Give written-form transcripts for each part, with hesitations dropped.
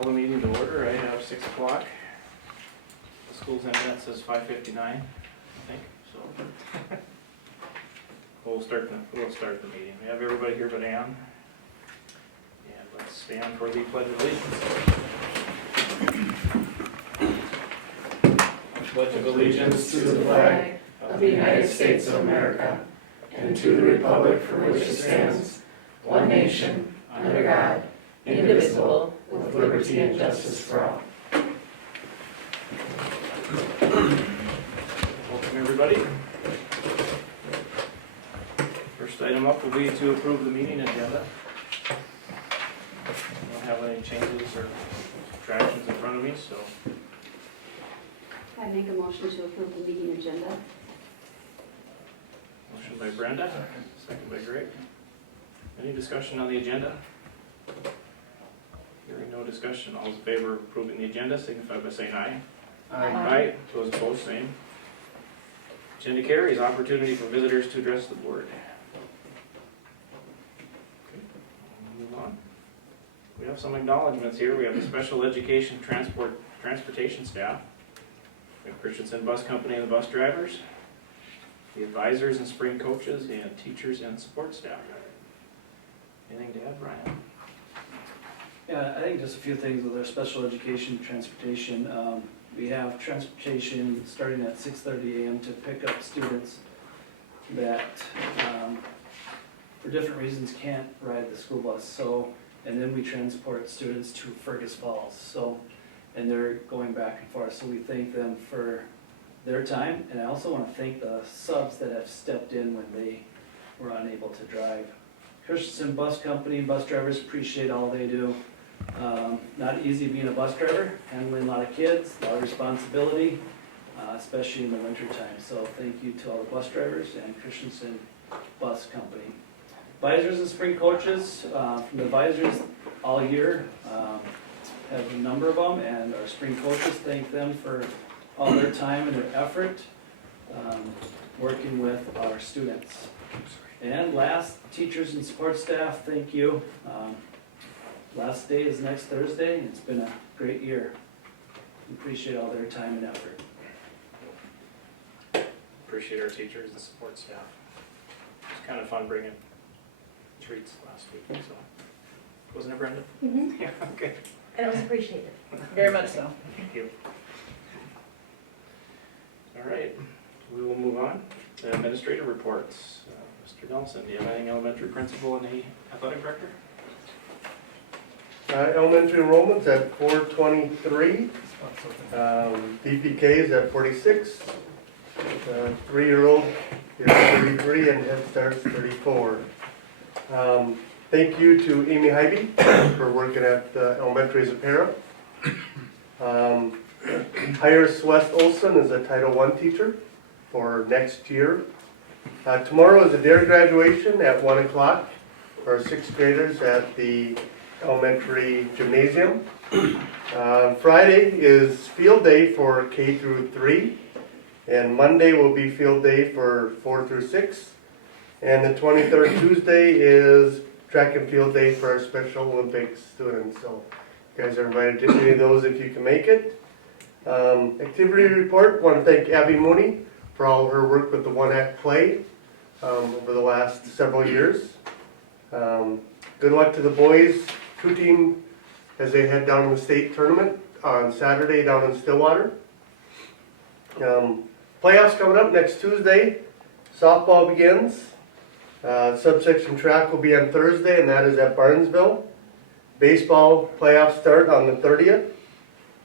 Call the meeting to order. I have 6 o'clock. The school's internet says 5:59, I think, so. We'll start the meeting. We have everybody here but Ann. And let's stand for the pledge of allegiance. I pledge of allegiance to the flag of the United States of America and to the republic for which it stands, one nation, under God, indivisible, with liberty and justice for all. Welcome, everybody. First item up will be to approve the meeting agenda. I don't have any changes or subtractions in front of me, so I make a motion to approve the meeting agenda. motion by Brenda, second by Greg. Any discussion on the agenda? Hearing no discussion, all those in favor of approving the agenda signify by saying aye. Aye. Those opposed, same. Agenda carries. Opportunity for visitors to address the board. Okay, we'll move on. We have some acknowledgements here. We have the special education transportation staff. We have Christensen Bus Company and the bus drivers, the advisors and spring coaches, and teachers and support staff. Anything to add, Brian? Yeah, I think just a few things with our special education transportation. We have transportation starting at 6:30 a.m. to pick up students that, for different reasons, can't ride the school bus. So, and then we transport students to Fergus Falls. So, and they're going back and forth. So we thank them for their time, and I also want to thank the subs that have stepped in when they were unable to drive. Christensen Bus Company, bus drivers appreciate all they do. Not easy being a bus driver, handling a lot of kids, a lot of responsibility, especially in the winter time. So thank you to all the bus drivers and Christensen Bus Company. Advisors and spring coaches, from the advisors all year, have a number of them, and our spring coaches, thank them for all their time and their effort working with our students. And last, teachers and support staff, thank you. Last day is next Thursday, and it's been a great year. Appreciate all their time and effort. Appreciate our teachers and support staff. It was kind of fun bringing treats last week, so. Wasn't it, Brenda? Mm-hmm. Yeah, okay. And it was appreciated, very much so. Thank you. All right, we will move on to administrative reports. Mr. Nelson, do you have anything elementary principal and the athletic director? Elementary enrollment's at 423. DPK is at 46. 3-year-old is 33 and Head Start's 34. Thank you to Amy Hybe for working at elementary as a para. Hire Celeste Olson as a Title I teacher for next year. Tomorrow is a DARE graduation at 1 o'clock for 6th graders at the elementary gymnasium. Friday is field day for K through 3, and Monday will be field day for 4 through 6. And the 23rd Tuesday is track and field day for our Special Olympics students. So you guys are invited to any of those if you can make it. Activity report, want to thank Abby Mooney for all her work with the one-act play over the last several years. Good luck to the boys 2 team as they head down to the state tournament on Saturday down in Stillwater. Playoffs coming up next Tuesday. Softball begins. Subsection track will be on Thursday, and that is at Barnesville. Baseball playoffs start on the 30th,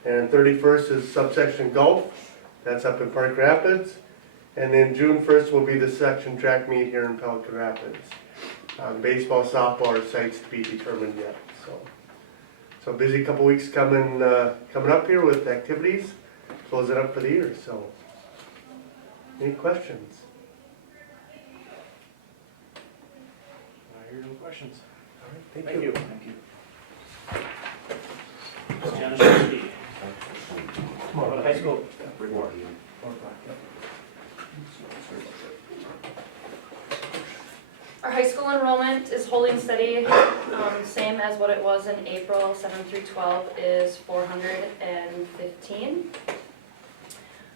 and 31st is subsection golf. That's up in Park Rapids. And then June 1st will be the section track meet here in Pelican Rapids. Baseball, softball are sites to be determined yet. So busy couple weeks coming up here with activities, closing up for the year. So, any questions? I hear no questions. All right, thank you. Thank you. Ms. Januszewski. High school report. Our high school enrollment is holding steady, same as what it was in April. 7 through 12 is 415.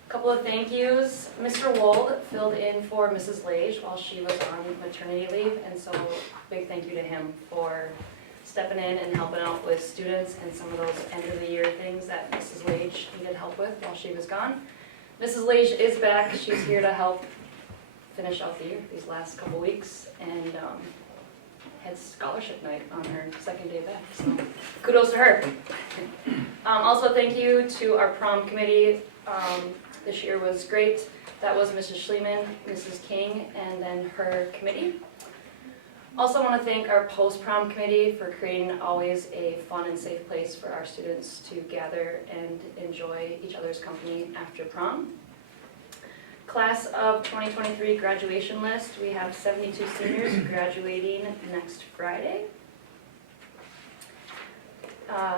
Couple of thank yous. Mr. Wold filled in for Mrs. Lage while she was on maternity leave, and so big thank you to him for stepping in and helping out with students and some of those end of the year things that Mrs. Lage needed help with while she was gone. Mrs. Lage is back. She's here to help finish out the year these last couple weeks, and had scholarship night on her second day back, so kudos to her. Also thank you to our prom committee. This year was great. That was Mrs. Schliemann, Mrs. King, and then her committee. Also want to thank our post-prom committee for creating always a fun and safe place for our students to gather and enjoy each other's company after prom. Class of 2023 graduation list. We have 72 seniors graduating next Friday.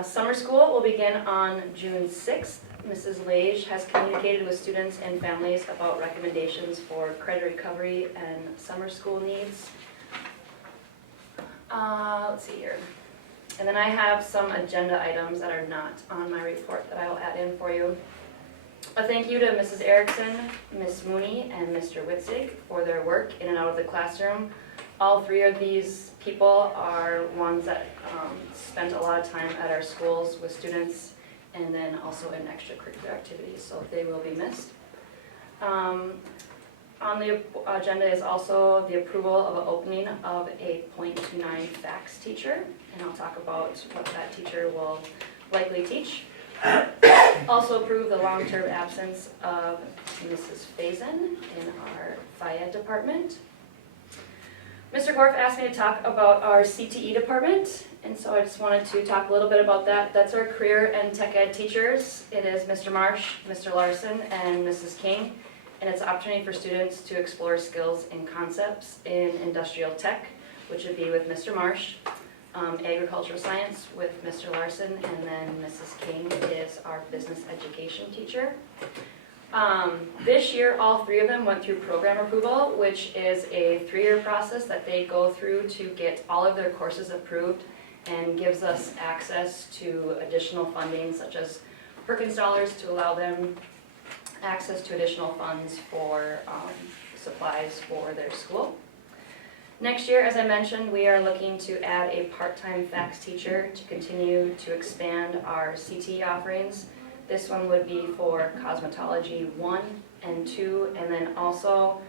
Summer school will begin on June 6th. Mrs. Lage has communicated with students and families about recommendations for credit recovery and summer school needs. Let's see here. And then I have some agenda items that are not on my report that I will add in for you. A thank you to Mrs. Erickson, Ms. Mooney, and Mr. Witzig for their work in and out of the classroom. All three of these people are ones that spent a lot of time at our schools with students and then also in extracurricular activities, so they will be missed. On the agenda is also the approval of an opening of a .29 fax teacher, and I'll talk about what that teacher will likely teach. Also approve the long-term absence of Mrs. Faison in our FIED department. Mr. Gorf asked me to talk about our CTE department, and so I just wanted to talk a little bit about that. That's our career and tech ed teachers. It is Mr. Marsh, Mr. Larson, and Mrs. King, and it's an opportunity for students to explore skills and concepts in industrial tech, which would be with Mr. Marsh, agricultural science with Mr. Larson, and then Mrs. King is our business education teacher. This year, all three of them went through program approval, which is a 3-year process that they go through to get all of their courses approved and gives us access to additional funding such as Perkins dollars to allow them access to additional funds for supplies for their school. Next year, as I mentioned, we are looking to add a part-time fax teacher to continue to expand our CTE offerings. This one would be for cosmetology 1 and 2, and then also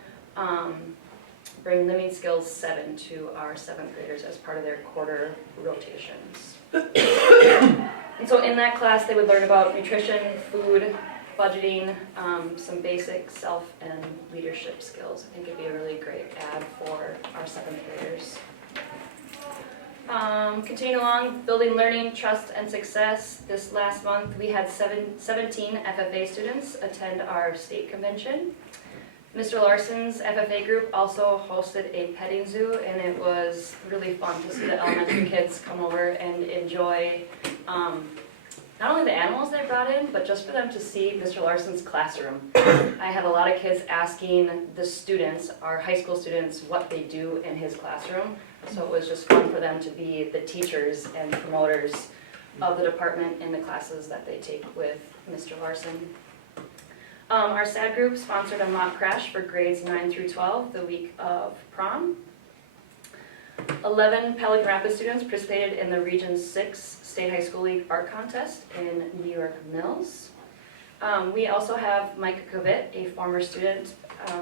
bring living skills 7 to our 7th graders as part of their quarter rotations. And so in that class, they would learn about nutrition, food, budgeting, some basic self and leadership skills. I think it'd be a really great add for our 7th graders. Continuing along, building learning, trust, and success. This last month, we had 17 FFA students attend our state convention. Mr. Larson's FFA group also hosted a petting zoo, and it was really fun to see the elementary kids come over and enjoy not only the animals they brought in, but just for them to see Mr. Larson's classroom. I had a lot of kids asking the students, our high school students, what they do in his classroom. So it was just fun for them to be the teachers and promoters of the department in the classes that they take with Mr. Larson. Our SAD group sponsored a mock crash for grades 9 through 12 the week of prom. 11 Pelican Rapids students participated in the Region 6 State High School League Art Contest in New York Mills. We also have Mike Kovit, a former student,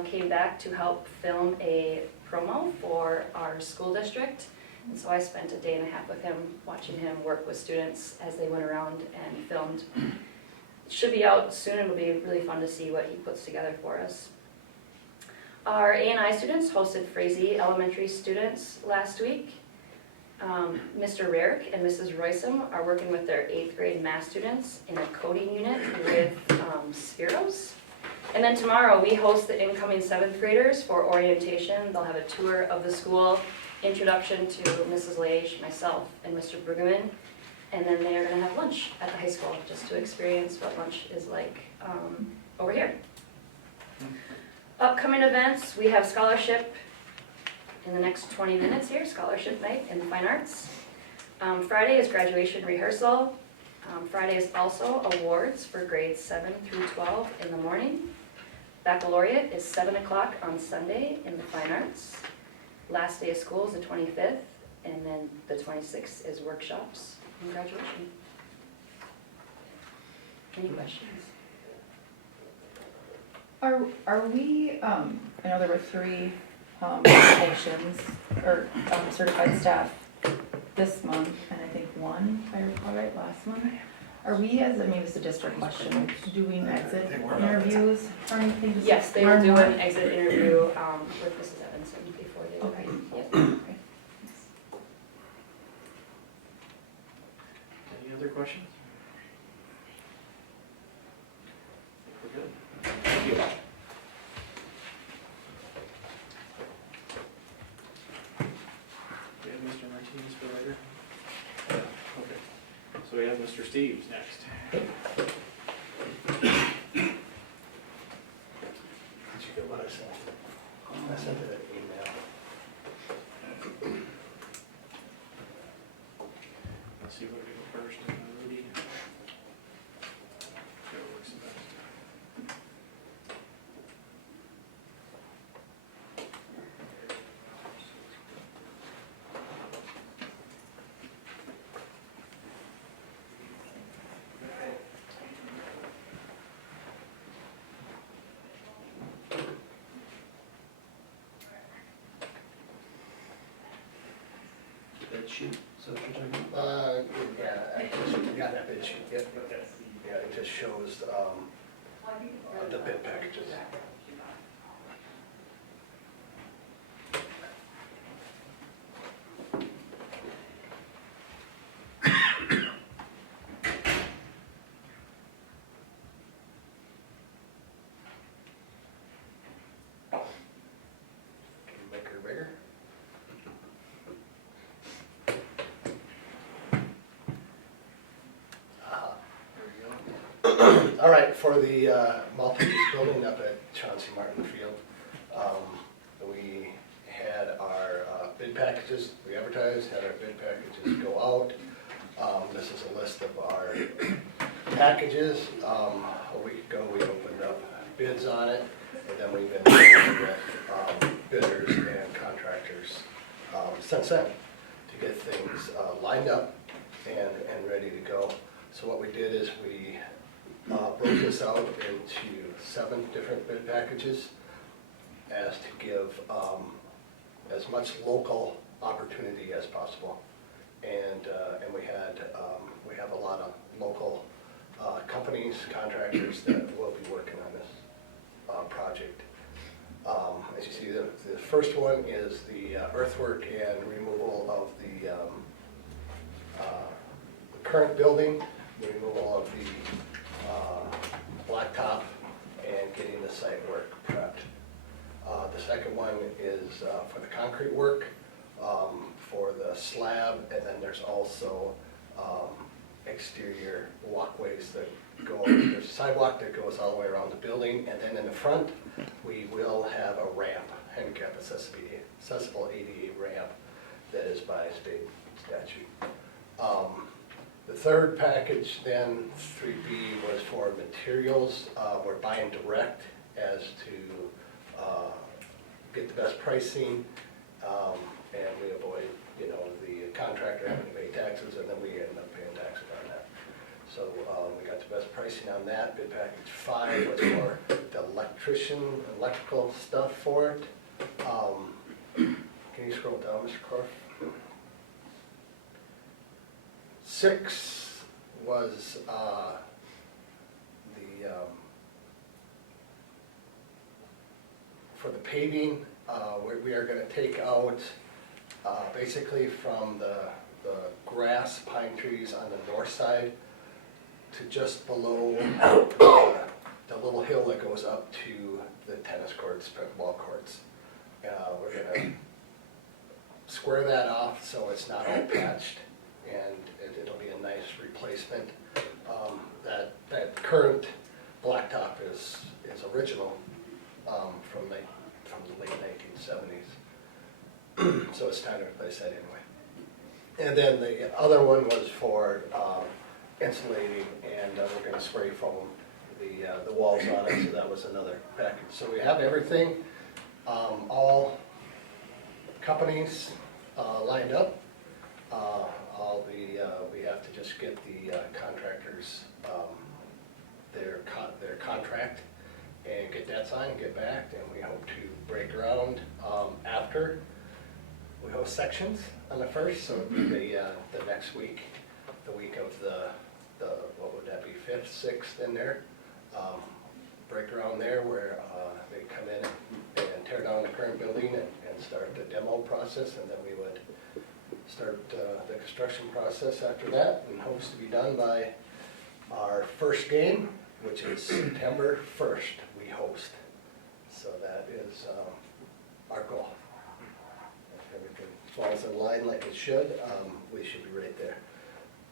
came back to help film a promo for our school district. And so I spent a day and a half with him, watching him work with students as they went around and filmed. It should be out soon. It'll be really fun to see what he puts together for us. Our A&I students hosted Frazee Elementary students last week. Mr. Rarick and Mrs. Roysum are working with their 8th grade math students in a coding unit with Spheros. And then tomorrow we host the incoming 7th graders for orientation. They'll have a tour of the school, introduction to Mrs. Lage, myself, and Mr. Brueggemann. And then they are going to have lunch at the high school just to experience what lunch is like over here. Upcoming events, we have scholarship In the next 20 minutes here, scholarship night in the fine arts. Friday is graduation rehearsal. Friday is also awards for grades 7 through 12 in the morning. Baccalaureate is 7 o'clock on Sunday in the fine arts. Last day of school is the 25th, and then the 26th is workshops and graduation. Any questions? Are we, I know there were 3 promotions or certified staff this month, and I think 1, if I recall right, last month. Are we, as, I mean, it's a district question, doing exit interviews or anything? Just Yes, they will learn do more? an exit interview with Mrs. Evanson before they. Okay. Yep. Okay. Any other questions? I think we're good. Thank you. Do we have Mr. Martinez for later? Okay. So we have Mr. Steves next. Did you get what I sent? I sent it an email. Let's see what we go first. Rudy. Whichever works the best. Bed sheet, so what you're talking about? Yeah, I just got that bid sheet, yep. Yeah, it just shows, the bid packages. Can you make her bigger? All right, for the multi-use building up at Chauncey Martin Field, we had our bid packages, we advertised, had our bid packages go out. This is a list of our packages. A week ago, we opened up bids on it, and then we've been working with bidders and contractors since then to get things lined up and ready to go. So what we did is we broke this out into 7 different bid packages as to give as much local opportunity as possible. And we have a lot of local companies, contractors that will be working on this project. As you see, the first one is the earthwork and removal of the current building, the removal of the blacktop, and getting the site work prepped. The second one is for the concrete work, for the slab, and then there's also exterior walkways that go, there's a sidewalk that goes all the way around the building, and then in the front, we will have a ramp, handicap accessible ADA ramp that is by state statute. The third package then, 3B, was for materials. We're buying direct as to get the best pricing, and we avoid, the contractor having to pay taxes, and then we end up paying taxes on that. So we got the best pricing on that. Bid package 5 was for the electrical stuff for it. Can you scroll down, Mr. Corf? 6 was for the paving. We are going to take out basically from the grass, pine trees on the north side to just below the little hill that goes up to the tennis courts, pickleball courts. We're going to square that off so it's not all patched, and it'll be a nice replacement. That current blacktop is original from the late 1970s. So it's time to replace that anyway. And then the other one was for insulating, and we're gonna spray foam the walls on it, so that was another package. So we have everything, all companies lined up. We have to just get the contractors, their contract, and get that signed, get back, and we hope to break ground after we host sections on the 1st, so it'd be the next week, the week of the what would that be, 5th, 6th in there. Break ground there where they come in and tear down the current building and start the demo process, and then we would start the construction process after that, and hopes to be done by our first game, which is September 1st, we host. So that is our goal. If everything falls in line like it should, we should be right there.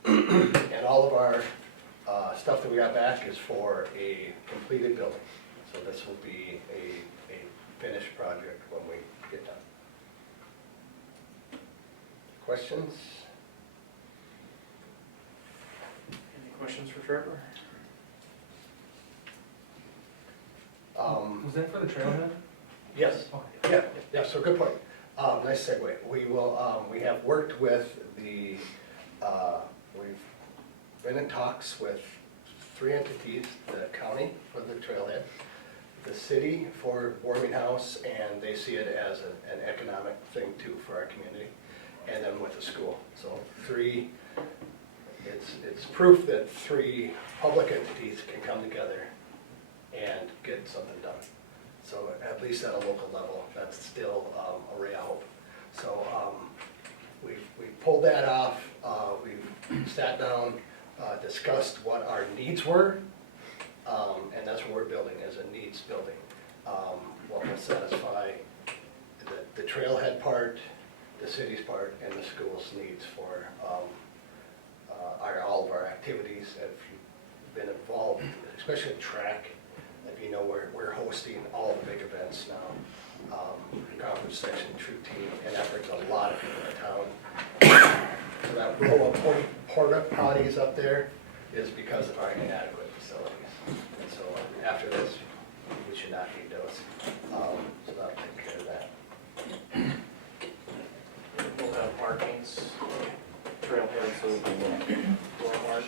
And all of our stuff that we got back is for a completed building. So this will be a finished project when we get done. Questions? Any questions for Trevor? Was that for the trailhead? Yes. Yeah, so good point. Nice segue. We will, we have worked with we've been in talks with 3 entities, the county for the trailhead, the city for warming house, and they see it as an economic thing too for our community, and then with the school. So 3, it's proof that 3 public entities can come together and get something done. So at least at a local level, that's still a ray of hope. So we've pulled that off, we've sat down, discussed what our needs were, and that's what we're building, as a needs building. What will satisfy the trailhead part, the city's part, and the school's needs for all of our activities. If you've been involved, especially in track, if you know we're hosting all the big events now, conference section, troop team, and that brings a lot of people to town. So that row of porta potties up there is because of our inadequate facilities. And so after this, we should not need those. So that'll take care of that. We'll have markings, trailhead, so it'll be well marked.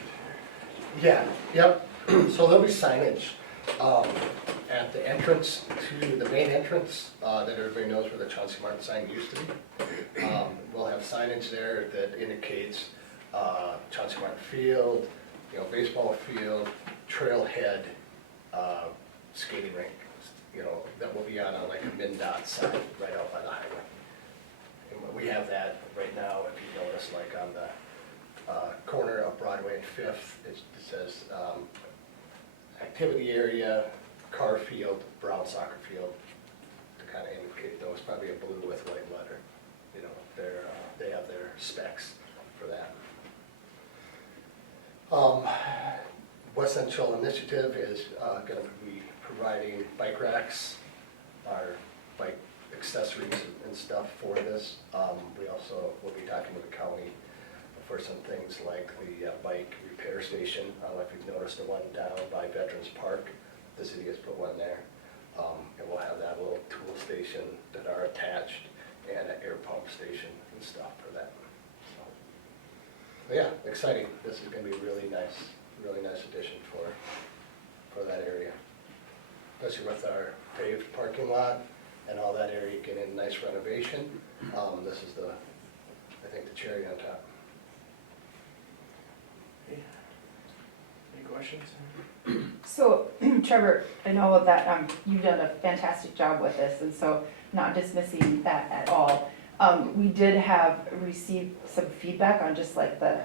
Yeah, yep. So there'll be signage at the entrance to the main entrance that everybody knows where the Chauncey Martin sign used to be. We'll have signage there that indicates Chauncey Martin Field, baseball field, trailhead, skating rink. That will be on like a MnDOT sign right out by the highway. And we have that right now, if you notice, like on the corner of Broadway and 5th, it says activity area, car field, brown soccer field, to kind of indicate those, probably a blue with white letter. They have their specs for that. West Central Initiative is going to be providing bike racks, our bike accessories and stuff for this. We also will be talking with the county for some things like the bike repair station. I don't know if you've noticed the one down by Veterans Park. The city has put one there. And we'll have that little tool station that are attached, and an air pump station and stuff for that. So, but yeah, exciting. This is going to be a really nice addition for that area. Especially with our paved parking lot and all that area getting a nice renovation. This is I think the cherry on top. Any questions? So, Trevor, I know that you've done a fantastic job with this, and so not dismissing that at all. We did receive some feedback on just like the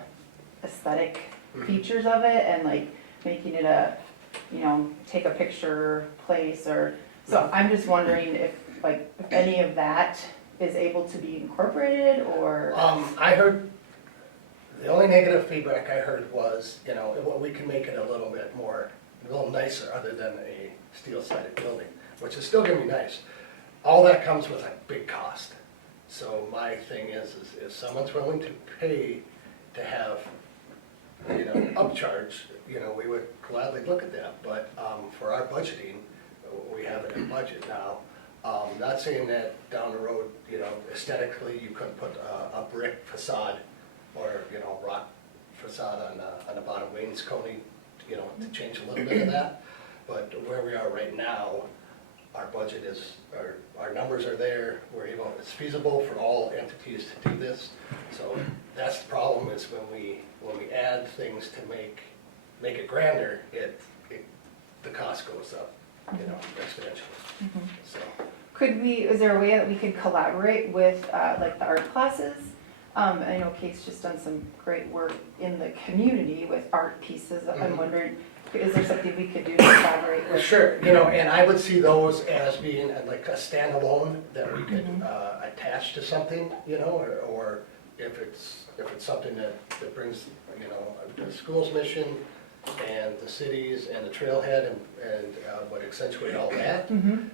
aesthetic features of it, and like making it take a picture place, or, so I'm just wondering if any of that is able to be incorporated, or? I heard, the only negative feedback I heard was, we can make it a little bit more, a little nicer other than a steel-sided building, which is still gonna be nice. All that comes with a big cost. So my thing is if someone's willing to pay to have, upcharge, we would gladly look at that. But for our budgeting, we have it in budget now. Not saying that down the road, aesthetically, you couldn't put a brick facade or, rock facade on the bottom wainscoting, to change a little bit of that. But where we are right now, our budget is, our numbers are there, it's feasible for all entities to do this. So that's the problem, is when we add things to make it grander, the cost goes up, exponentially, so. Is there a way that we could collaborate with, like the art classes? I know Kate's just done some great work in the community with art pieces. I'm wondering, is there something we could do to collaborate with? Sure, and I would see those as being like a standalone that we could attach to something, or if it's something that brings, the school's mission and the cities and the trailhead and would accentuate all that.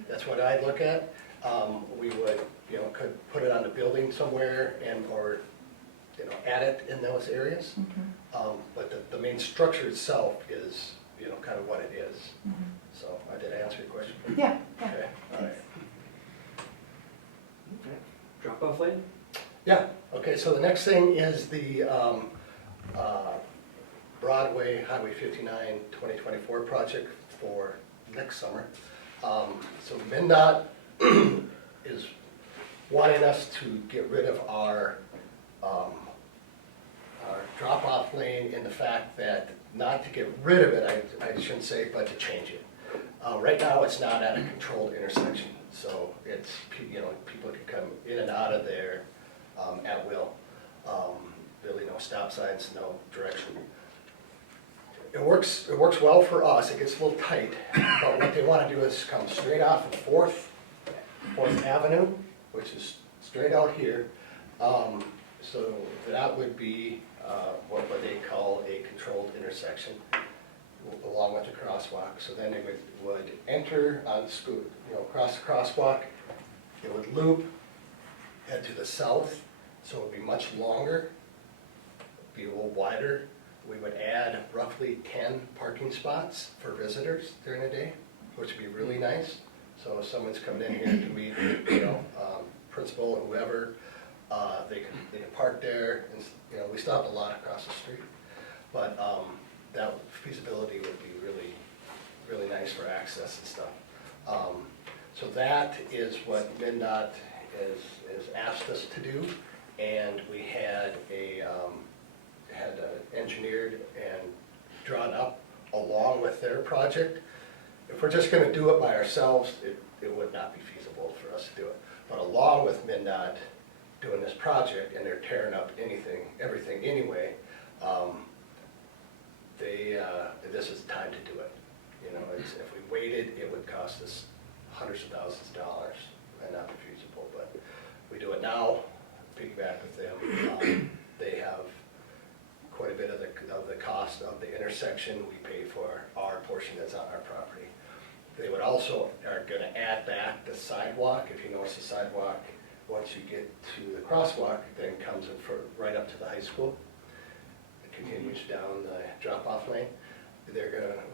That's what I'd look at. We would, could put it on the building somewhere or, add it in those areas. But the main structure itself is, kind of what it is. So did I answer your question? Yeah, Okay, all right. Drop-off lane? Yeah, okay, so the next thing is the Broadway Highway 59 2024 project for next summer. So MnDOT is wanting us to get rid of our drop-off lane, in the fact that, not to get rid of it, I shouldn't say, but to change it. Right now, it's not at a controlled intersection, so it's, people can come in and out of there at will. Really no stop signs, no direction. It works well for us. It gets a little tight, but what they want to do is come straight off of Fourth Avenue, which is straight out here. So that would be what they call a controlled intersection, along with the crosswalk. So then they would enter on school, across the crosswalk. It would loop, head to the south, so it would be much longer, be a little wider. We would add roughly 10 parking spots for visitors during the day, which would be really nice. So if someone's coming in here to meet, principal or whoever, they can park there. And, we still have a lot across the street, but that feasibility would be really, really nice for access and stuff. So that is what MnDOT is asked us to do, and we had engineered and drawn up along with their project. If we're just going to do it by ourselves, it would not be feasible for us to do it. But along with MnDOT doing this project, and they're tearing up everything anyway, this is the time to do it. If we waited, it would cost us hundreds of thousands of dollars and not be feasible. But we do it now, piggyback with them. They have quite a bit of the cost of the intersection. We pay for our portion that's on our property. They would also are going to add back the sidewalk. If you notice the sidewalk, once you get to the crosswalk, then comes in right up to the high school. It continues down the drop-off lane.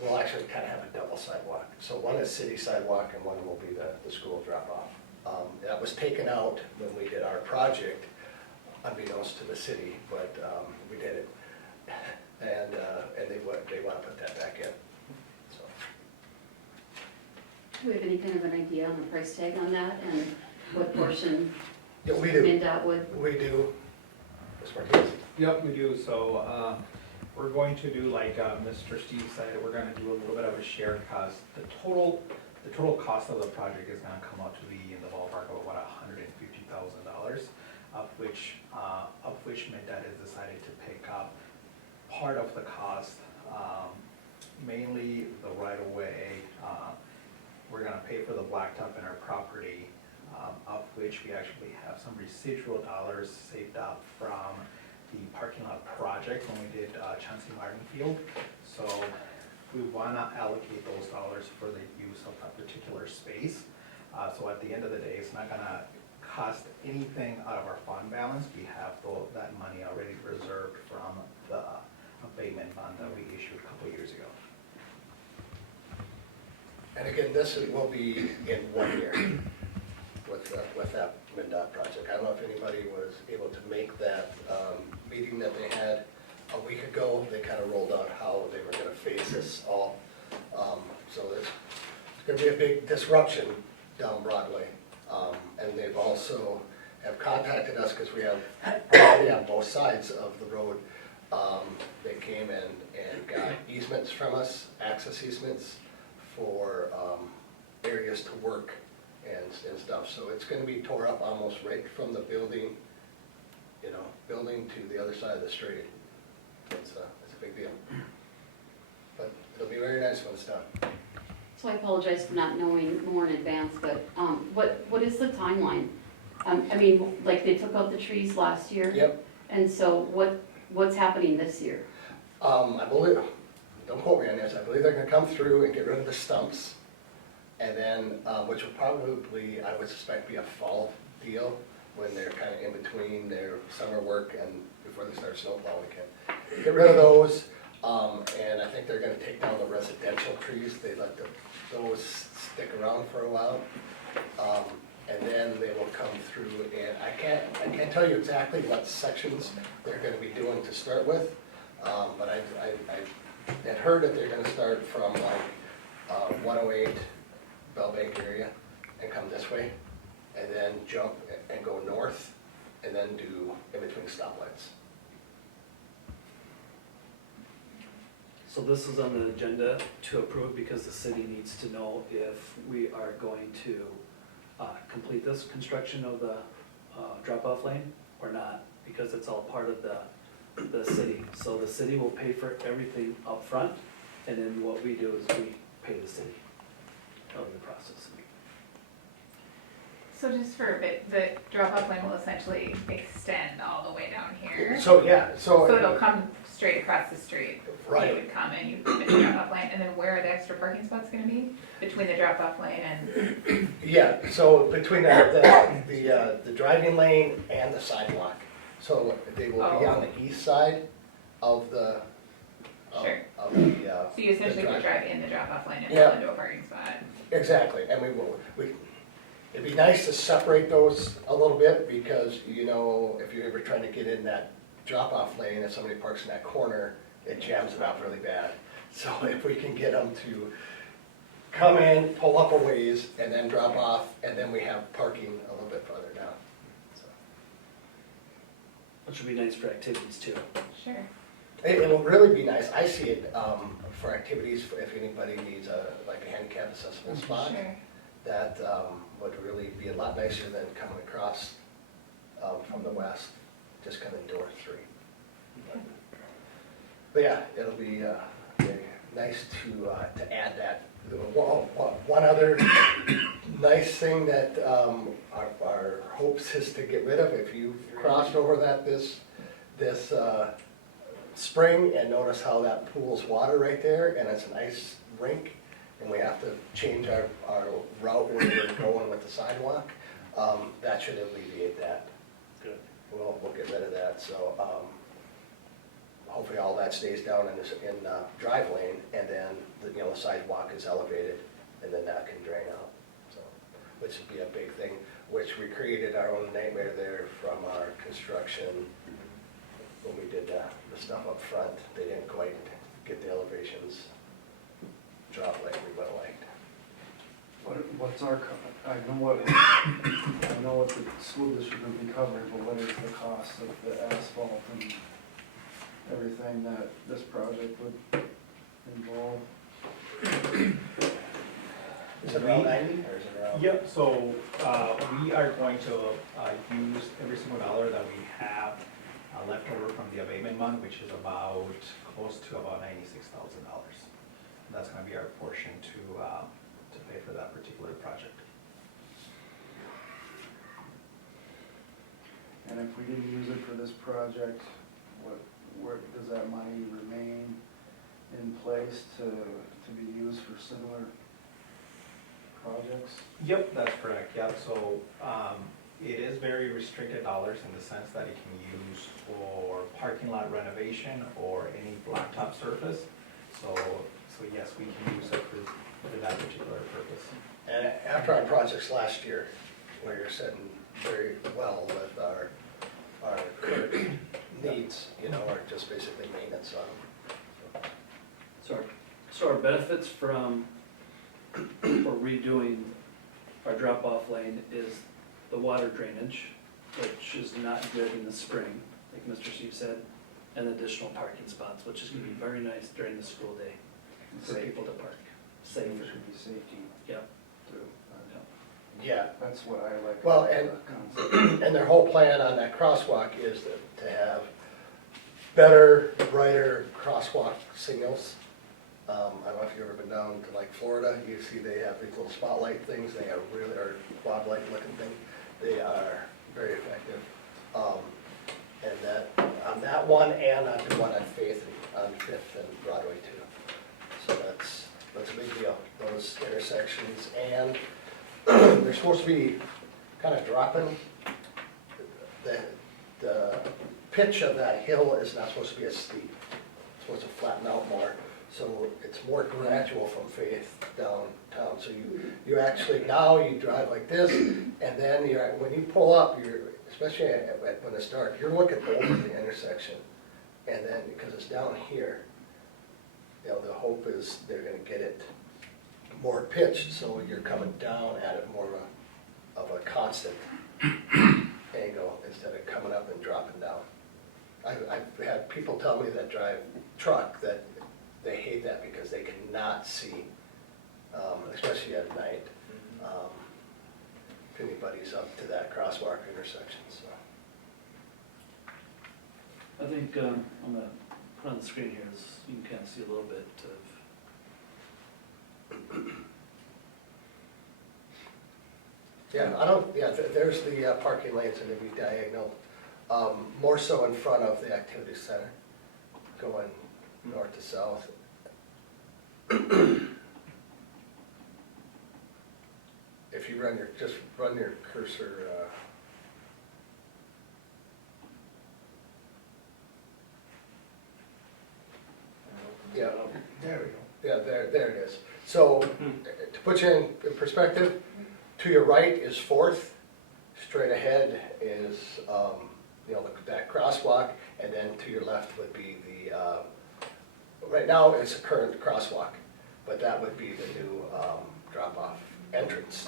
We'll actually kind of have a double sidewalk. So one is city sidewalk and one will be the school drop-off. That was taken out when we did our project, unbeknownst to the city, but we did it. And they want to put that back in. So. Do we have any kind of an idea on the price tag on that and what portion Yeah, we do. MnDOT would? We do. Ms. Martinez? Yep, we do. So we're going to do, like Mr. Steve said, we're going to do a little bit of a shared cost. The total cost of the project is going to come out to be in the ballpark of about $150,000, of which MnDOT has decided to pick up part of the cost, mainly the right-of-way. We're going to pay for the blacktop in our property, of which we actually have some residual dollars saved up from the parking lot project when we did Chauncey Martin Field. So we want to allocate those dollars for the use of that particular space. So at the end of the day, it's not going to cost anything out of our fund balance, we have that money already reserved from the abatement bond that we issued a couple years ago. And again, this will be in 1 year with that MnDOT project. I don't know if anybody was able to make that meeting that they had a week ago. They kind of rolled out how they were gonna phase this all. So it's gonna be a big disruption down Broadway. And they've also have contacted us because we have property on both sides of the road. They came and got easements from us, access easements for areas to work and stuff. So it's gonna be tore up almost right from the building, building to the other side of the street. It's a big deal. But it'll be very nice when it's done. So I apologize for not knowing more in advance, but what is the timeline? I mean, like they took out the trees last year? Yep. And so what's happening this year? I believe, don't quote me on this, I believe they're gonna come through and get rid of the stumps. And then, which will probably, I would suspect, be a fall deal when they're kind of in between their summer work and before they start snowplowing again. Get rid of those, and I think they're gonna take down the residential trees. They let those stick around for a while. And then they will come through, and I can't tell you exactly what sections they're gonna be doing to start with. But I had heard that they're gonna start from like 108 Bell Bank area and come this way, and then jump and go north, and then do in between stoplights. So this is on the agenda to approve because the city needs to know if we are going to complete this construction of the drop-off lane or not, because it's all part of the city. So the city will pay for everything up front, and then what we do is we pay the city of the process. So just for a bit, the drop-off lane will essentially extend all the way down here. So, yeah, So it'll come straight across the street. Right. You would come and you put the drop-off lane, and then where are the extra parking spots gonna be? Between the drop-off lane and, Yeah, so between the driving lane and the sidewalk. So they will be on the east side of the, Sure. of the, so you essentially the would drive in the drop-off lane and Yeah. pull into a parking spot. Exactly, and it'd be nice to separate those a little bit, because, if you're ever trying to get in that drop-off lane, if somebody parks in that corner, it jams it up really bad. So if we can get them to come in, pull up a ways, and then drop off, and then we have parking a little bit further down. So Which would be nice for activities too. Sure. it will really be nice. I see it for activities, if anybody needs like a handicap accessible spot. Sure. That would really be a lot nicer than coming across from the west, just coming door 3. But yeah, it'll be nice to add that. One other nice thing that our hopes is to get rid of, if you crossed over that this spring and notice how that pools water right there, and it's an ice rink, and we have to change our route where we're going with the sidewalk, that should alleviate that. Good. We'll get rid of that, so hopefully all that stays down in drive lane, and then the sidewalk is elevated, and then that can drain out. So, which would be a big thing, which we created our own nightmare there from our construction. When we did the stuff up front, they didn't quite get the elevations drop like we would have liked. What's our, I know what the school district would be covering, but what is the cost of the asphalt and everything that this project would involve? Is it around 90 or is it around? Yep, so we are going to use every single dollar that we have left over from the abatement month, which is about close to about $96,000. That's going to be our portion to pay for that particular project. And if we didn't use it for this project, where does that money remain in place to be used for similar projects? Yep, that's correct, yep, so It is very restricted dollars in the sense that it can be used for parking lot renovation or any blacktop surface. So yes, we can use it for that particular purpose. And after our projects last year, where you're sitting very well with our current needs, are just basically maintenance on them. So our benefits for redoing our drop-off lane is the water drainage, which is not good in the spring, like Mr. Steve said, and additional parking spots, which is gonna be very nice during the school day for people to park. Safer Safer. should be safety Yep. too. Yeah, That's what I like Well, about and- the concept. and their whole plan on that crosswalk is to have better, brighter crosswalk signals. I don't know if you've ever been down to like Florida, you see they have these little spotlight things, they are really, or quad light looking thing. They are very effective. And that, on that one and on the one on Fifth and Broadway too. So that's a big deal, those intersections. And they're supposed to be kind of dropping. The pitch of that hill is not supposed to be as steep. It's supposed to flatten out more. So it's more gradual from Faith downtown. So you actually, now you drive like this, and then when you pull up, especially when it's dark, you're looking over the intersection. And then, because it's down here, the hope is they're gonna get it more pitched, so you're coming down at it more of a constant angle instead of coming up and dropping down. I've had people tell me that drive truck that they hate that because they cannot see, especially at night, if anybody's up to that crosswalk intersection, so. I think, I'm gonna put on the screen here, you can kind of see a little bit of. Yeah, there's the parking lanes and they'd be diagonal, more so in front of the activity center, going north to south. If you just run your cursor, yeah, there we go. Yeah, there it is. So, to put you in perspective, to your right is Fourth, straight ahead is, that crosswalk, and then to your left would be the, right now it's a current crosswalk, but that would be the new drop-off entrance.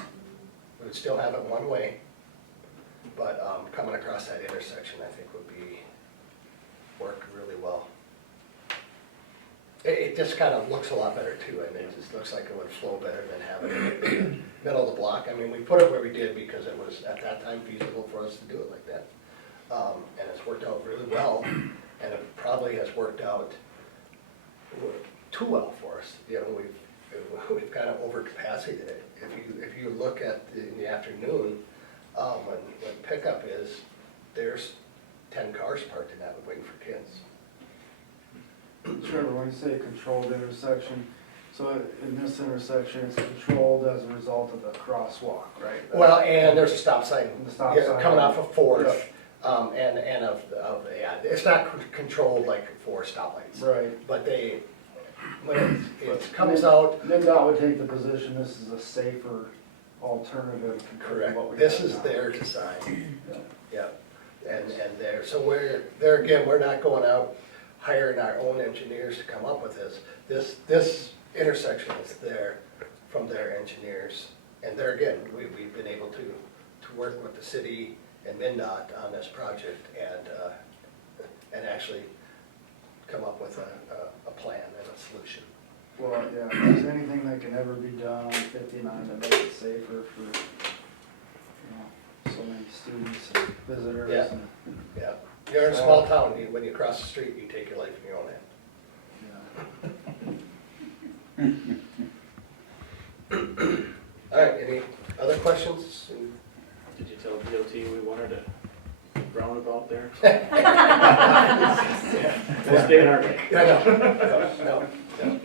We would still have it one way, but coming across that intersection, I think would work really well. It just kind of looks a lot better too, and it just looks like it would flow better than having it in the middle of the block. I mean, we put it where we did because it was at that time feasible for us to do it like that. And it's worked out really well, and it probably has worked out too well for us. We've kind of over capacitated it. If you look at in the afternoon, when pickup is, there's 10 cars parked in that waiting for kids. Trevor, when you say controlled intersection, so in this intersection, it's controlled as a result of the crosswalk, right? Well, and there's a stop sign. The stop Yeah, sign. coming off of Fourth, and it's not controlled like for stoplights. Right. But when it comes out, MnDOT would take the position this is a safer alternative compared to what we have this is now. their design, Yeah. yeah. And there, so we're not going out hiring our own engineers to come up with this. This intersection is there from their engineers. And there again, we've been able to work with the city and MnDOT on this project and actually come up with a plan and a solution. Well, yeah, if there's anything that can ever be done on 59 to make it safer for, so many students and visitors. Yeah. And, Yeah, you're in a small town, when you cross the street, you take your life in your own hand. All right, any other questions? Did you tell DOT we wanted a roundabout there? We'll stay in our lane. No.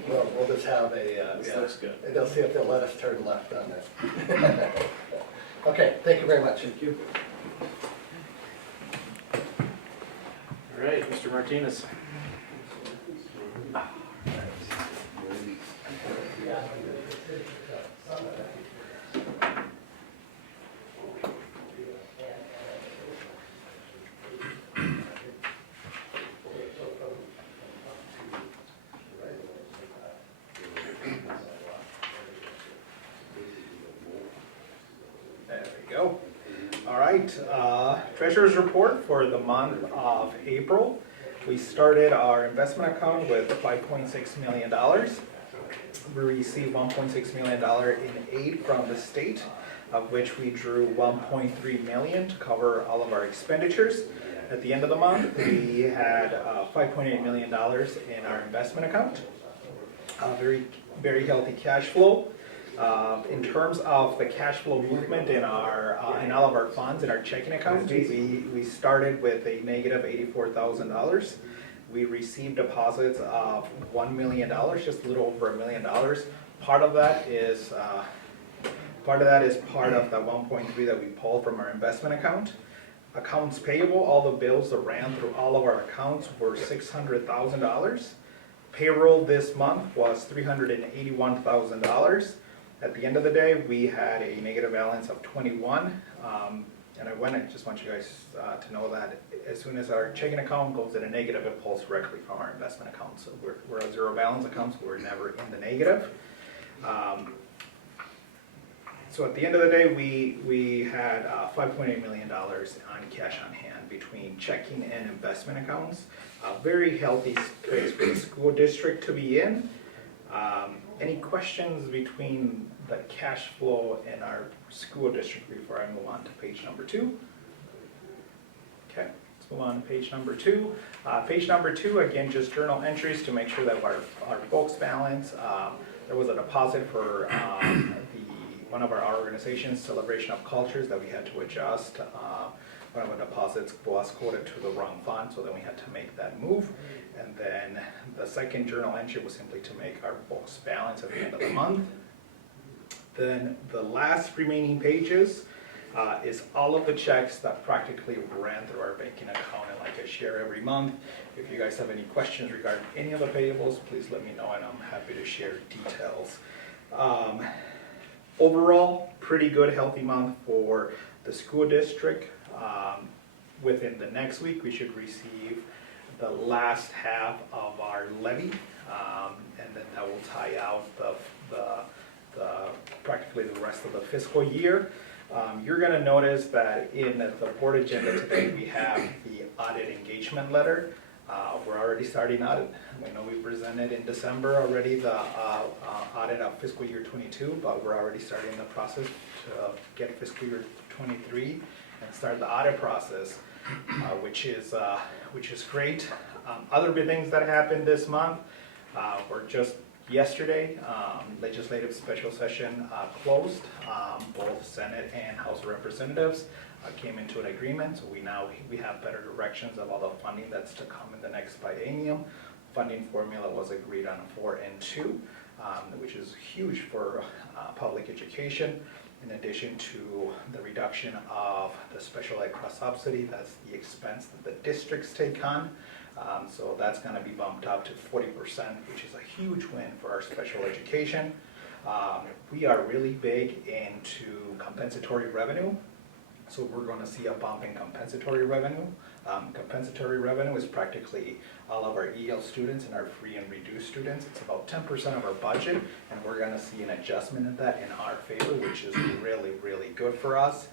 We'll just have This looks good. and they'll see if they'll let us turn left on there. Okay, thank you very much. Thank you. All right, Mr. Martinez. There we go. All right, treasurer's report for the month of April. We started our investment account with $5.6 million. We received $1.6 million in aid from the state, of which we drew $1.3 million to cover all of our expenditures. At the end of the month, we had $5.8 million in our investment account. Very healthy cash flow. In terms of the cash flow movement in all of our funds in our checking account, we started with a negative $84,000. We received deposits of $1 million, just a little over $1 million. Part of that is part of the 1.3 that we pulled from our investment account. Accounts payable, all the bills that ran through all of our accounts were $600,000. Payroll this month was $381,000. At the end of the day, we had a negative balance of 21. And I just want you guys to know that as soon as our checking account goes in a negative, it pulls directly from our investment account. So we're a zero balance account, so we're never in the negative. So at the end of the day, we had $5.8 million on cash on hand between checking and investment accounts. A very healthy space for the school district to be in. Any questions between the cash flow and our school district before I move on to page number 2? Okay, let's move on to page number 2. Page number 2, again, just journal entries to make sure that our books balance. There was a deposit for one of our organization's celebration of cultures that we had to adjust. One of our deposits was coded to the wrong fund, so then we had to make that move. And then the second journal entry was simply to make our books balance at the end of the month. Then the last remaining pages is all of the checks that practically ran through our banking account, and like I share every month. If you guys have any questions regarding any of the payables, please let me know and I'm happy to share details. Overall, pretty good, healthy month for the school district. Within the next week, we should receive the last half of our levy, and then that will tie out practically the rest of the fiscal year. You're going to notice that in the board agenda today, we have the audit engagement letter. We're already starting audit. I know we presented in December already the audit of fiscal year 22, but we're already starting the process to get fiscal year 23 and start the audit process, which is great. Other big things that happened this month were just yesterday, legislative special session closed. Both Senate and House of Representatives came into an agreement, so we have better directions of all the funding that's to come in the next biennium. Funding formula was agreed on 4 and 2, which is huge for public education. In addition to the reduction of the special ed cross subsidy, that's the expense that the districts take on. So that's going to be bumped up to 40%, which is a huge win for our special education. We are really big into compensatory revenue, so we're going to see a bump in compensatory revenue. Compensatory revenue is practically all of our EL students and our free and reduced students. It's about 10% of our budget, and we're going to see an adjustment in that in our favor, which is really, really good for us.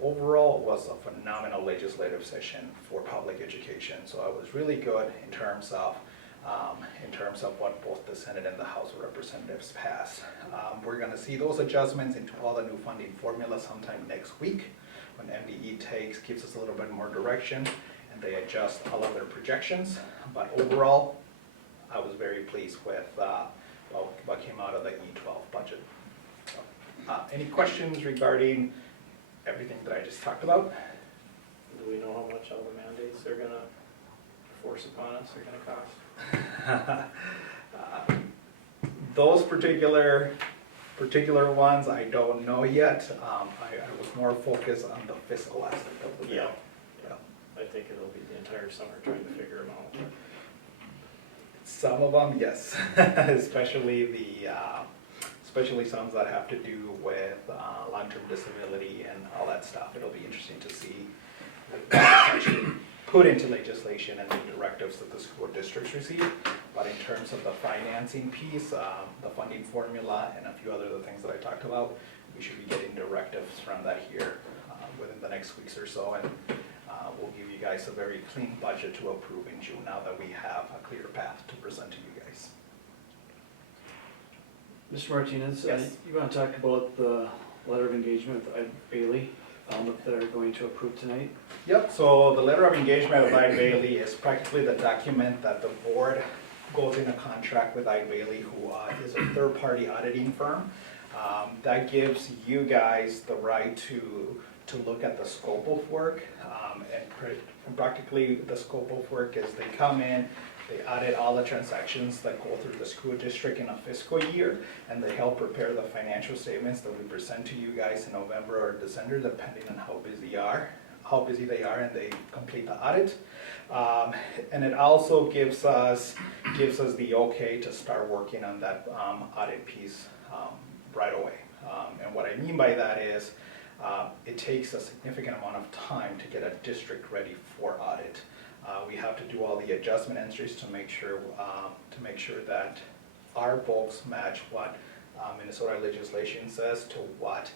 Overall, it was a phenomenal legislative session for public education, so it was really good in terms of what both the Senate and the House of Representatives passed. We're going to see those adjustments into all the new funding formulas sometime next week when MDE gives us a little bit more direction and they adjust all of their projections. But overall, I was very pleased with what came out of the E12 budget. So, any questions regarding everything that I just talked about? Do we know how much all the mandates they're going to force upon us are going to cost? Those particular particular ones, I don't know yet. I was more focused on the fiscal aspect of the bill. Yeah. I think it'll be the entire summer trying to figure them out. Some of them, yes, especially some that have to do with long-term disability and all that stuff. It'll be interesting to see that actually put into legislation and the directives that the school districts receive. But in terms of the financing piece, the funding formula, and a few other things that I talked about, we should be getting directives from that here within the next weeks or so. And we'll give you guys a very clean budget to approve in June now that we have a clear path to present to you guys. Mr. Martinez, Yes. you want to talk about the letter of engagement with Bailey that they're going to approve tonight? Yep, so the letter of engagement with I Bailey is practically the document that the board goes in a contract with I Bailey, who is a third-party auditing firm. That gives you guys the right to look at the scope of work. And practically the scope of work is they come in, they audit all the transactions that go through the school district in a fiscal year, and they help prepare the financial statements that we present to you guys in November or December, depending on how busy they are, and they complete the audit. And it also gives us the okay to start working on that audit piece right away. And what I mean by that is it takes a significant amount of time to get a district ready for audit. We have to do all the adjustment entries to make sure that our books match what Minnesota legislation says to what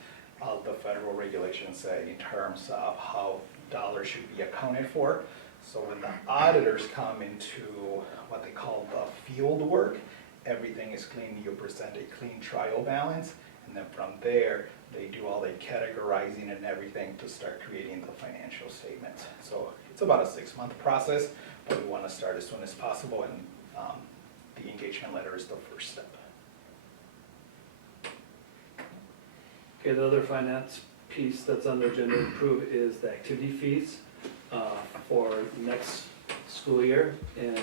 the federal regulations say in terms of how dollars should be accounted for. So when the auditors come into what they call the field work, everything is clean. You present a clean trial balance, and then from there they do all the categorizing and everything to start creating the financial statements. So it's about a 6-month process, but we want to start as soon as possible, and the engagement letter is the first step. Okay, the other finance piece that's on the agenda to approve is the activity fees for next school year. And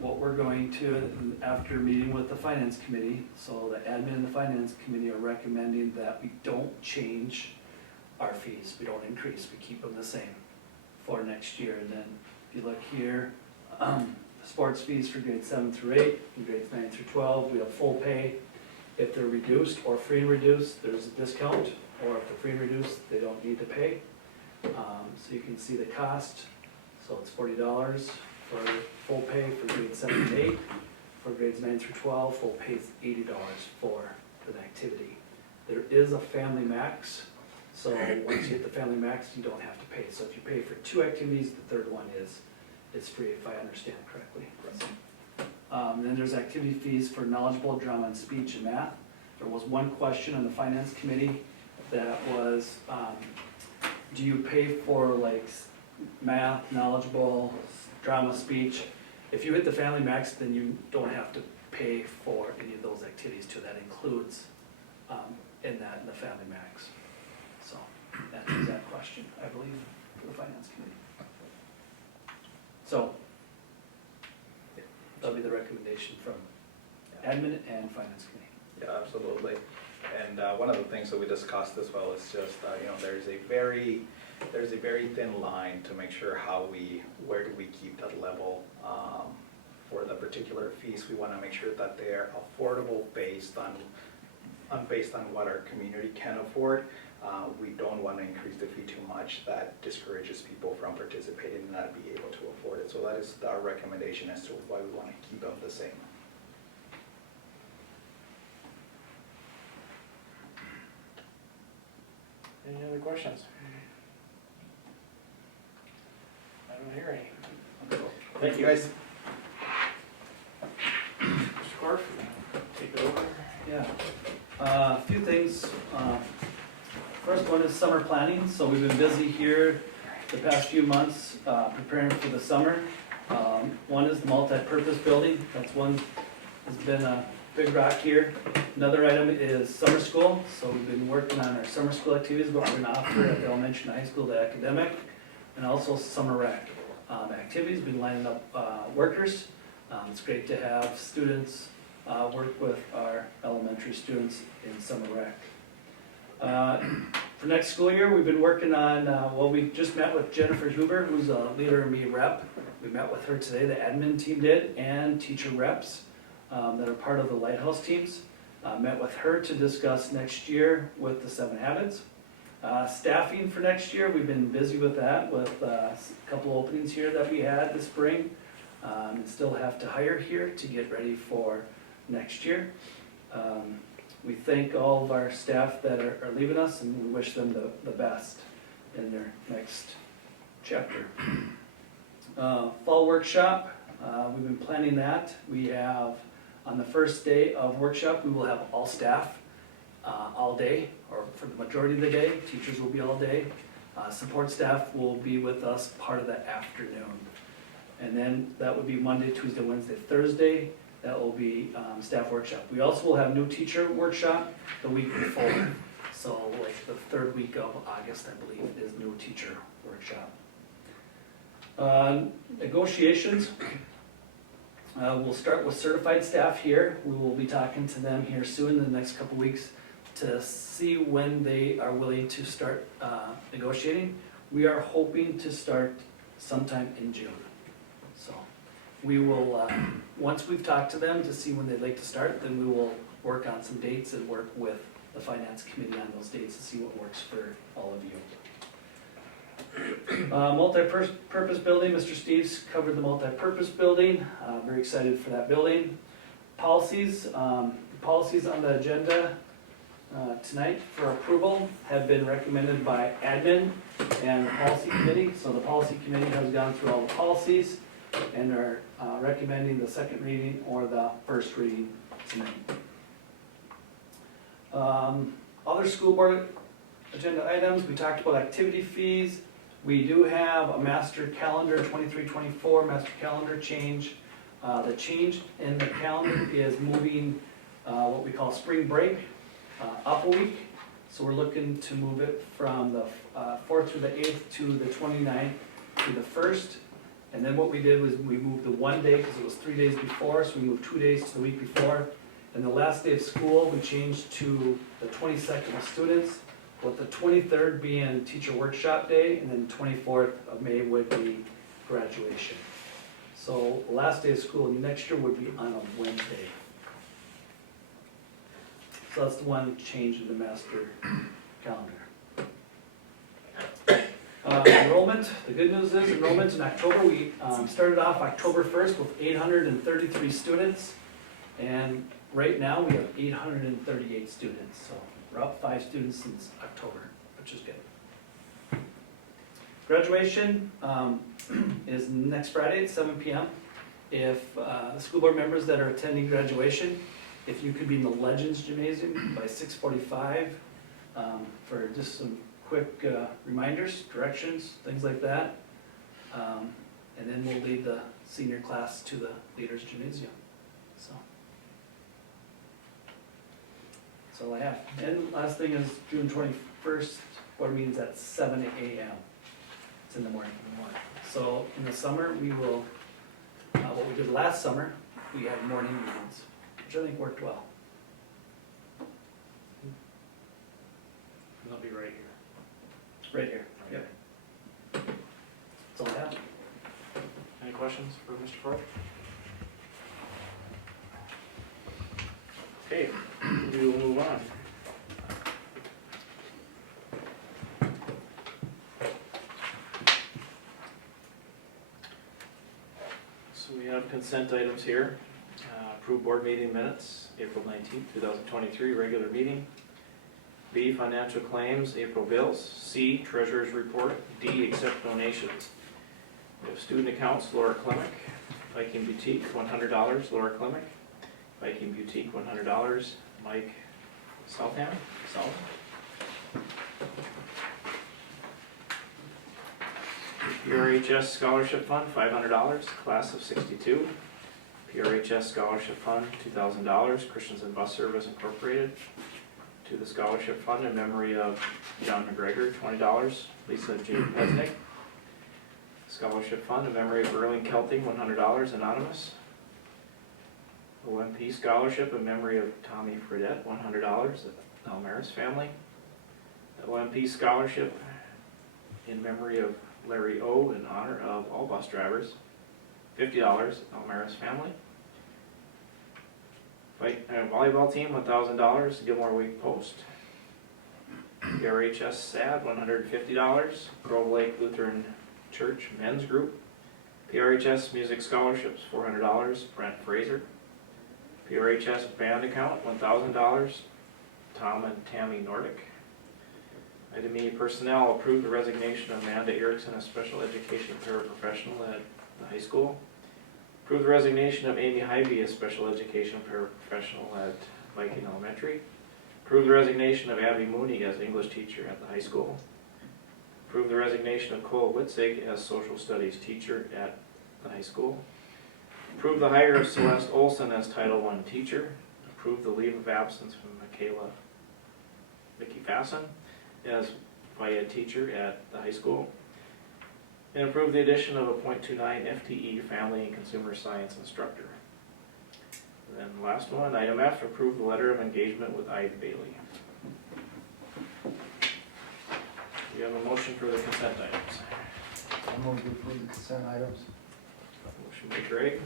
what we're going to, after meeting with the finance committee, so the admin and the finance committee are recommending that we don't change our fees, we don't increase, we keep them the same for next year. And then if you look here, the sports fees for grades 7 through 8, and grades 9 through 12, we have full pay. If they're reduced or free and reduced, there's a discount, or if they're free and reduced, they don't need to pay. So you can see the cost, so it's $40 for full pay for grades 7 and 8. For grades 9 through 12, full pay is $80 for an activity. There is a family max, so once you hit the family max, you don't have to pay. So if you pay for 2 activities, the third one is free, if I understand correctly. Then there's activity fees for knowledgeable drama and speech and math. There was one question on the finance committee that was, do you pay for like math, knowledgeable, drama, speech? If you hit the family max, then you don't have to pay for any of those activities too. That includes in the family max. So that is that question, I believe, for the finance committee. So that'll be the recommendation from admin and finance committee. Yeah, absolutely. And one of the things that we discussed as well is just, there's a very thin line to make sure where do we keep that level for the particular fees. We want to make sure that they're affordable based on what our community can afford. We don't want to increase the fee too much that discourages people from participating and not be able to afford it. So that is our recommendation as to why we want to keep them the same. Any other questions? I don't hear any. Thank you, guys. Mr. Corf, take it over. Yeah, a few things. First one is summer planning. So we've been busy here the past few months preparing for the summer. One is the multi-purpose building. That's one has been a big rock here. Another item is summer school. So we've been working on our summer school activities, what we're going to offer at the elementary and high school, the academic, and also summer rec activities. Been lining up workers. It's great to have students work with our elementary students in summer rec. For next school year, we've been working on, we just met with Jennifer Huber, who's a Leader in Me rep. We met with her today, the admin team did, and teacher reps that are part of the Lighthouse teams. Met with her to discuss next year with the 7 Habits. Staffing for next year, we've been busy with that, with a couple openings here that we had this spring. And still have to hire here to get ready for next year. We thank all of our staff that are leaving us, and we wish them the best in their next chapter. Fall workshop, we've been planning that. We have, on the first day of workshop, we will have all staff all day, or for the majority of the day. Teachers will be all day. Support staff will be with us part of the afternoon. And then that would be Monday, Tuesday, Wednesday, Thursday. That will be staff workshop. We also will have new teacher workshop the week before. So like the 3rd week of August, I believe, is new teacher workshop. Negotiations. We'll start with certified staff here. We will be talking to them here soon in the next couple weeks to see when they are willing to start negotiating. We are hoping to start sometime in June. So we will, once we've talked to them to see when they'd like to start, then we will work on some dates and work with the finance committee on those dates to see what works for all of you. Multi-purpose building, Mr. Steves covered the multi-purpose building. Very excited for that building. Policies, policies on the agenda tonight for approval have been recommended by admin and the policy committee. So the policy committee has gone through all the policies and are recommending the 2nd reading or the 1st reading tonight. Other school board agenda items, we talked about activity fees. We do have a master calendar, 23-24 master calendar change. The change in the calendar is moving what we call spring break up a week. So we're looking to move it from the 4th through the 8th to the 29th to the 1st. And then what we did was we moved the 1 day, because it was 3 days before, so we moved 2 days to the week before. And the last day of school, we changed to the 22nd with students, with the 23rd being teacher workshop day, and then 24th of May would be graduation. So the last day of school next year would be on a Wednesday. So that's the one change in the master calendar. Enrollment, the good news is enrollment in October, we started off October 1st with 833 students, and right now we have 838 students, so we're up 5 students since October, which is good. Graduation is next Friday at 7 p.m. If the school board members that are attending graduation, if you could be in the Legends Gymnasium by 6:45 for just some quick reminders, directions, things like that. And then we'll lead the senior class to the Leaders Gymnasium. So that's all I have. And last thing is June 21st, board meeting's at 7 a.m. It's in the morning. So in the summer, we will, what we did last summer, we had morning meetings, which I think worked well. They'll be right here. Right here. Yep. That's all I have. Any questions for Mr. Ford? Okay, we will move on. So we have consent items here. Approved board meeting minutes, April 19th, 2023, regular meeting. B, financial claims, April bills. C, treasurer's report. D, accept donations. We have student accounts, Laura Klimick. Viking Boutique, $100, Laura Klimick. Viking Boutique, $100, Mike Southam. PRHS Scholarship Fund, $500, class of 62. PRHS Scholarship Fund, $2,000, Christensen Bus Service Incorporated. To the Scholarship Fund in memory of John McGregor, $20, Lisa J. Pesnick. Scholarship Fund in memory of Erling Kelting, $100, anonymous. OMP scholarship in memory of Tommy Fredette, $100 at Almaris family. OMP scholarship in memory of Larry O in honor of all bus drivers, $50 Almaris family. Volleyball team, $1,000 Gilmore Week Post. PRHS SAD, $150 Grove Lake Lutheran Church Men's Group. PRHS Music Scholarships, $400 Brent Fraser. PRHS Band Account, $1,000 Tom and Tammy Nordic. Item E, Personnel, approve the resignation of Amanda Erickson as Special Education Paraprofessional at the high school. Approve the resignation of Amy Hyvee as Special Education Paraprofessional at Viking Elementary. Approve the resignation of Abby Mooney as English teacher at the high school. Approve the resignation of Cole Witzig as Social Studies teacher at the high school. Approve the hire of Celeste Olson as Title I teacher. Approve the leave of absence from Vicky Fasten as VIA teacher at the high school. And approve the addition of a .29 FTE Family and Consumer Science instructor. And then the last one, item F, approve the letter of engagement with Ide Bailey. We have a motion for the consent items. I move to approve the consent items. Motion by Greg,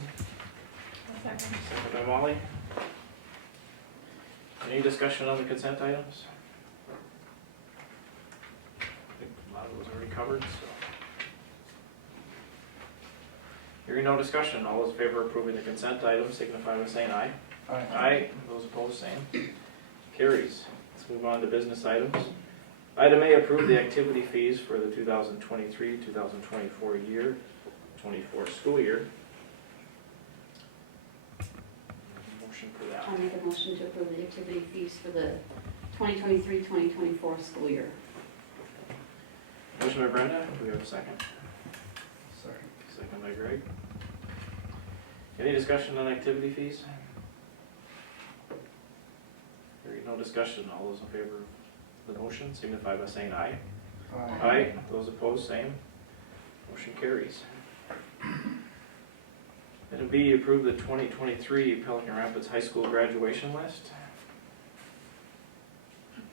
second by Molly. Any discussion on the consent items? I think a lot of those already covered, so. Hearing no discussion, all those in favor of approving the consent items signify by saying aye. Aye. Aye. Those opposed, same. Carries. Let's move on to business items. Item A, approve the activity fees for the 2023-2024 school year. Motion for that. I'll make a motion to approve the activity fees for the 2023-2024 school year. Motion by Brenda, do we have a second? Second. Second by Greg. Any discussion on activity fees? Hearing no discussion, all those in favor of the motion signify by saying aye. Aye. Aye. Those opposed, same. Motion carries. Item B, approve the 2023 Pelican Rapids High School graduation list.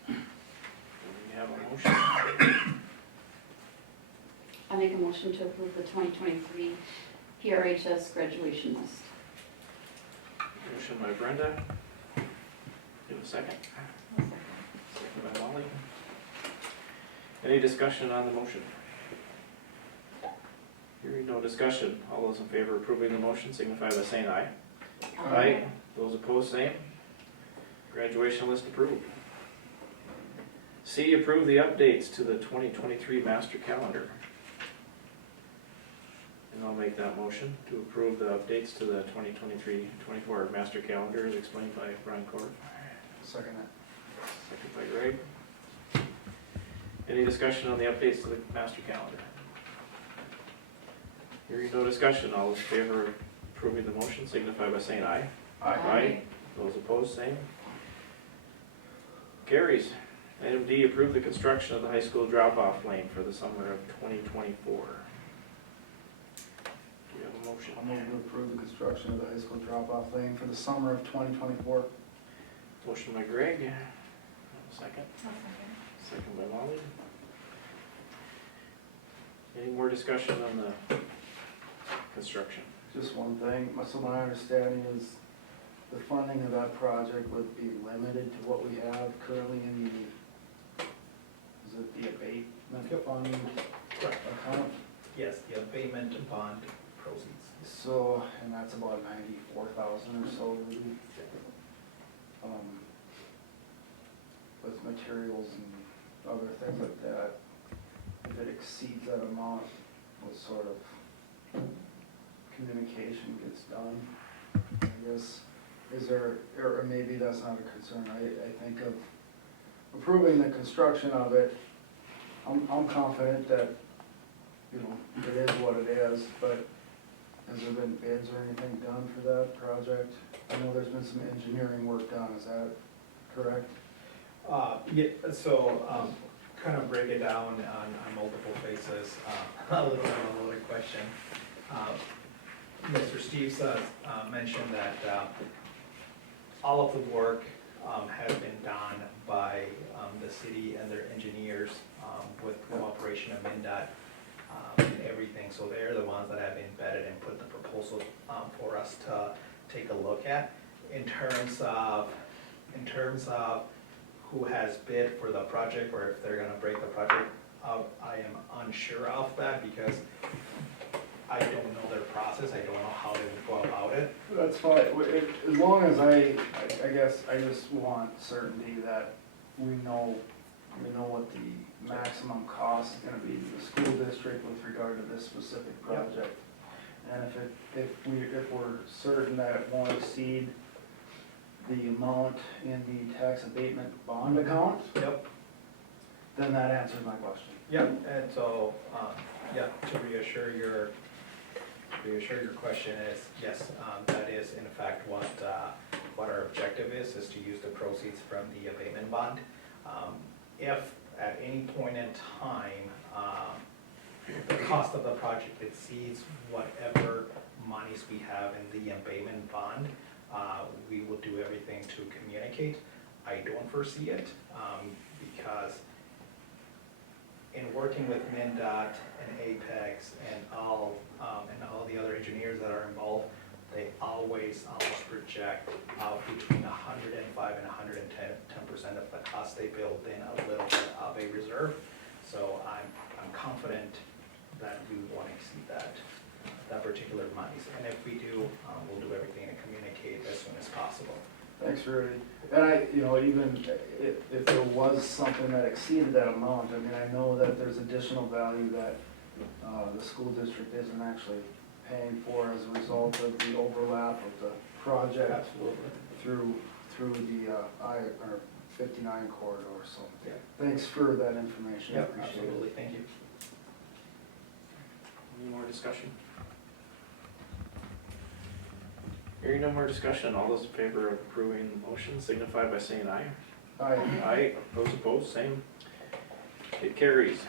Do we have a motion? I make a motion to approve the 2023 PRHS graduation list. Motion by Brenda. Give a second. Second by Molly. Any discussion on the motion? Hearing no discussion, all those in favor of approving the motion signify by saying aye. Aye. Those opposed, same. Graduation list approved. C, approve the updates to the 2023 master calendar. And I'll make that motion to approve the updates to the 2023-24 master calendar as explained by Brian Court. Second it. Second by Greg. Any discussion on the updates to the master calendar? Hearing no discussion, all those in favor of approving the motion signify by saying aye. Aye. Those opposed, same. Carries. Item D, approve the construction of the high school drop-off lane for the summer of 2024. Do we have a motion? I move to approve the construction of the high school drop-off lane for the summer of 2024. Motion by Greg. Second. Second by Molly. Any more discussion on the construction? Just one thing, so my understanding is the funding of that project would be limited to what we have currently in the, is it the abatement fund account? Yes, the abatement bond proceeds. So, and that's about 94,000 or so, really. With materials and other things like that, if it exceeds that amount, what sort of communication gets done, I guess, is there, or maybe that's not a concern, I think of approving the construction of it, I'm confident that, you know, it is what it is, but has there been bids or anything done for that project? I know there's been some engineering work done, is that correct? Yeah, so, kind of break it down on multiple bases, a little bit of a loaded question. Mr. Steves mentioned that all of the work has been done by the city and their engineers with cooperation of MnDOT and everything. So they're the ones that have embedded and put the proposal for us to take a look at. In terms of who has bid for the project or if they're gonna break the project up, I am unsure of that because I don't know their process. I don't know how they would go about it. That's fine, as long as I guess I just want certainty that we know what the maximum cost is gonna be to the school district with regard to this specific project. And if we're certain that it won't exceed the amount in the tax abatement bond account, Yep. then that answers my question. Yep, and so, to reassure your question is, yes, that is in fact what our objective is to use the proceeds from the abatement bond. If at any point in time, the cost of the project exceeds whatever monies we have in the abatement bond, we will do everything to communicate. I don't foresee it, because in working with MnDOT and Apex and all the other engineers that are involved, they always almost project out between 105 and 110% of the cost. They build in a little bit of a reserve. So I'm confident that we won't exceed that particular monies. And if we do, we'll do everything to communicate as soon as possible. Thanks, Rudy. And even if there was something that exceeded that amount, I mean, I know that there's additional value that the school district isn't actually paying for as a result of the overlap of the project. Absolutely. Through the I-59 corridor, so. Yeah. Thanks for that information, I Yep, appreciate it. absolutely, thank you. Any more discussion? Hearing no more discussion, all those in favor of approving the motion signify by saying aye. Aye. Aye, those opposed, same. It carries.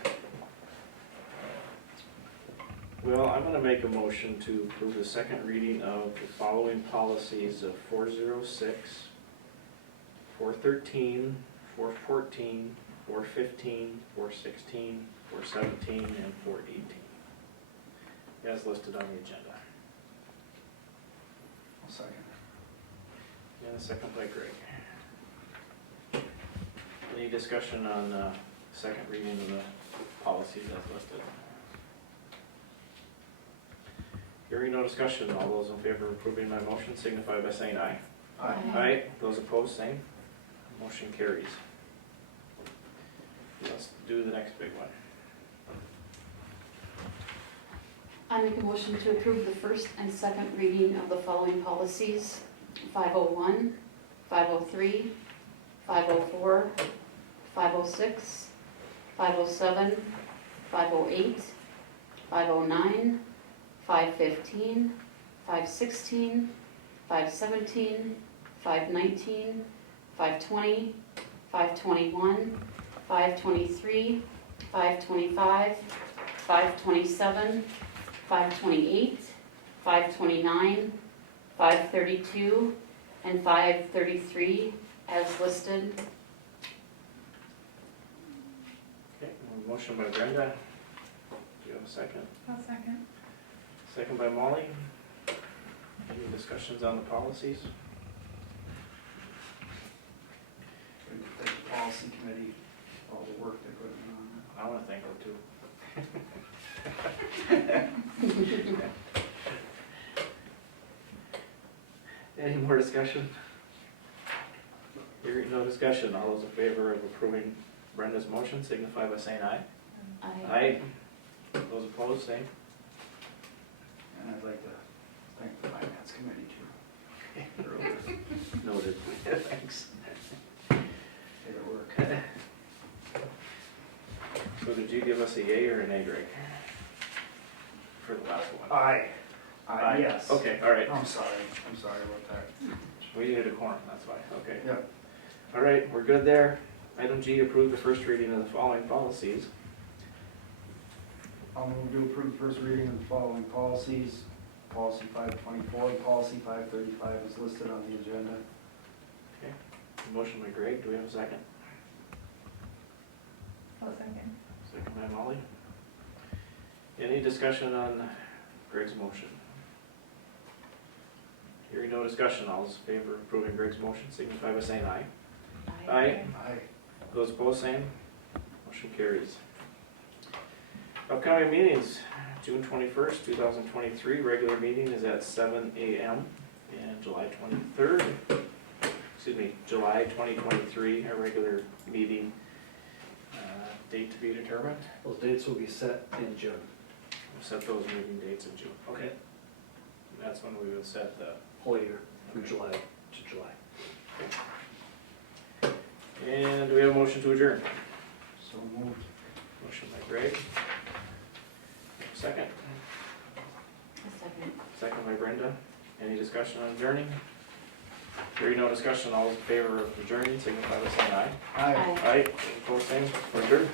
Well, I'm gonna make a motion to approve the second reading of the following policies of 406, 413, 414, 415, 416, 417, and 418, as listed on the agenda. I'll second. And a second by Greg. Any discussion on second reading of the policies as listed? Hearing no discussion, all those in favor of approving my motion signify by saying aye. Aye. Aye, those opposed, same. Motion carries. Let's do the next big one. I make a motion to approve the first and second reading of the following policies: 501, 503, 504, 506, 507, 508, 509, 515, 516, 517, 519, 520, 521, 523, 525, 527, 528, 529, 532, and 533 as listed. Okay, motion by Brenda. Do you have a second? I'll second. Second by Molly. Any discussions on the policies? Thank the policy committee, all the work they put in I want to thank them too. Any more discussion? Hearing no discussion, all those in favor of approving Brenda's motion signify by saying aye. Aye. Those opposed, same. on it. And I'd like to thank the finance committee too. Noted. Thanks. Made it work. So did you give us a yay or a nay, Greg? For the last one? Aye. Aye. Yes. Okay, all right. I'm sorry about that. We needed a quorum, that's why, okay. Yep. All right, we're good there. Item G, approve the first reading of the following policies. I'll move to approve the first reading of the following policies. Policy 524 and policy 535 is listed on the agenda. Motion by Greg, do we have a second? Second. Second by Molly. Any discussion on Greg's motion? Hearing no discussion, all those in favor of approving Greg's motion signify by saying aye. Aye. Aye. Those opposed, same. Motion carries. Upcoming meetings, June 21st, 2023, regular meeting is at 7 a.m. And July 2023, our regular meeting, date to be determined. Those dates will be set in June. We'll set those meeting dates in June. Okay. And that's when we would set the, Whole year, from Okay. July to July. and do we have a motion to adjourn? So moved. Motion by Greg. Second. A second. Second by Brenda. Any discussion on adjourning? Hearing no discussion, all those in favor of adjourning signify by saying aye. Aye. Aye. Aye, opposed, same, we're adjourned.